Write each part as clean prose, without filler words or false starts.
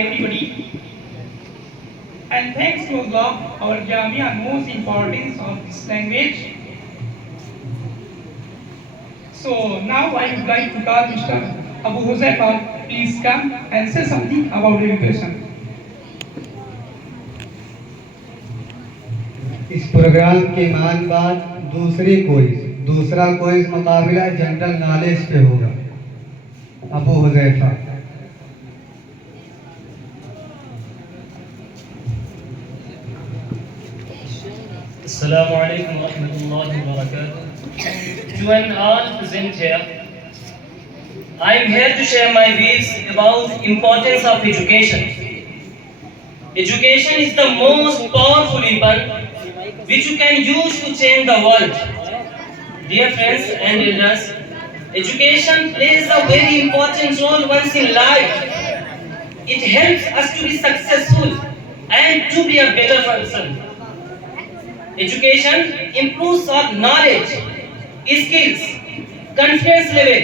everybody. And thanks to Allah, our Jamia knows the importance of this language. So now I would like to call Mr. Abu Hozaifa. Please come and say something about education. इस programme के बाद दूसरा quiz मुकाबला general knowledge पे होगा। Abu Huzaifa. Assalamu alaikum wa rahmatullahi wa barakatuh. To an all present here, I am here to share my views about the importance of education. Education is the most powerful weapon which you can use to change the world. Dear friends and elders, education plays a very important role once in life. It helps us to be successful and to be a better person. Education improves our knowledge, skills, confidence level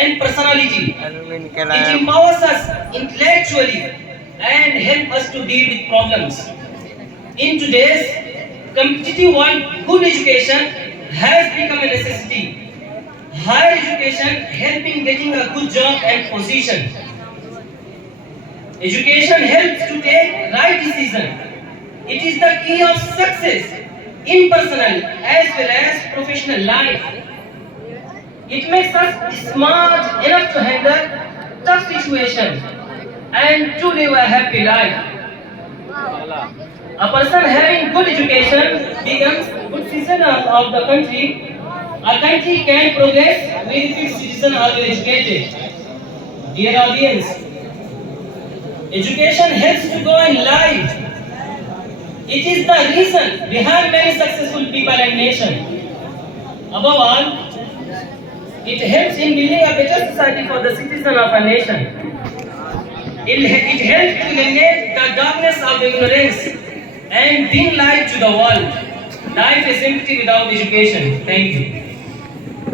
and personality. It empowers us intellectually and helps us to deal with problems. In today's competitive world, good education has become a necessity. Higher education helps in getting a good job and position. Education helps to take right decision. It is the key of success in personal as well as professional life. It makes us smart enough to handle tough situations and to live a happy life. A person having good education becomes good citizen of the country. A country can progress when its citizens are well educated. Dear audience, education helps to go in life. It is the reason behind many successful people and nations. Above all, it helps in building a better society for the citizen of a nation. It helps to eliminate the darkness of ignorance and bring light to the world. Life is empty without education. Thank you.